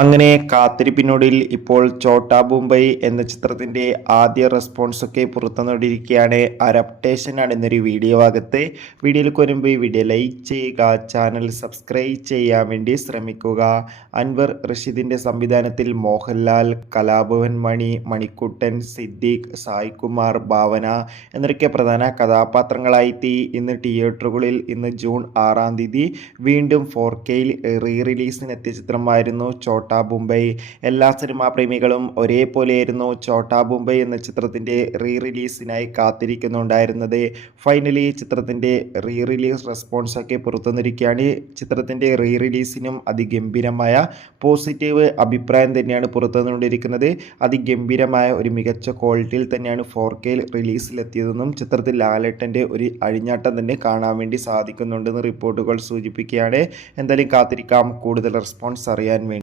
അങ്ങനെ കാത്തിരിപ്പിനൊടുവിൽ ഇപ്പോൾ ഛോട്ടാ മുംബൈ എന്ന ചിത്രത്തിൻ്റെ ആദ്യ റെസ്പോൺസൊക്കെ പുറത്തുവന്നിരിക്കുകയാണ്. അപ്ഡേഷനാണ് ഇന്നൊരു വീഡിയോ ഭാഗത്ത്. വീഡിയോയിലേക്ക് വരുമ്പോൾ ഈ വീഡിയോ ലൈക്ക് ചെയ്യുക, ചാനൽ സബ്സ്ക്രൈബ് ചെയ്യാൻ വേണ്ടി ശ്രമിക്കുക. അൻവർ റഷീദിൻ്റെ സംവിധാനത്തിൽ മോഹൻലാൽ, കലാഭവൻ മണി, മണിക്കുട്ടൻ, സിദ്ദീഖ്, സായ്കുമാർ, ഭാവന എന്നൊക്കെ പ്രധാന കഥാപാത്രങ്ങളായി ഇന്ന് തിയേറ്ററുകളിൽ ഇന്ന് ജൂൺ 6-ാം തീയതി വീണ്ടും 4Kയിൽ റീ റിലീസിനെത്തിയ ചിത്രമായിരുന്നു ഛോട്ടാ മുംബൈ. എല്ലാ സിനിമാ പ്രേമികളും ഒരേപോലെയായിരുന്നു ഛോട്ടാ മുംബൈ എന്ന ചിത്രത്തിൻ്റെ റീ റിലീസിനായി കാത്തിരിക്കുന്നുണ്ടായിരുന്നത്. ഫൈനലി ചിത്രത്തിൻ്റെ റീ റിലീസ് റെസ്പോൺസൊക്കെ പുറത്തുവന്നിരിക്കുകയാണ്. ചിത്രത്തിൻ്റെ റീ റിലീസിനും അതിഗംഭീരമായ പോസിറ്റീവ് അഭിപ്രായം തന്നെയാണ് പുറത്തുവന്നുകൊണ്ടിരിക്കുന്നത്. അതിഗംഭീരമായ ഒരു മികച്ച ക്വാളിറ്റിയിൽ തന്നെയാണ് 4Kയിൽ റിലീസിലെത്തിയതെന്നും ചിത്രത്തിൽ ലാലേട്ടൻ്റെ ഒരു അഴിഞ്ഞാട്ടം തന്നെ കാണാൻ വേണ്ടി സാധിക്കുന്നുണ്ടെന്ന് റിപ്പോർട്ടുകൾ സൂചിപ്പിക്കുകയാണ്. എന്തായാലും കാത്തിരിക്കാം കൂടുതൽ റെസ്പോൺസ് അറിയാൻ വേണ്ടി.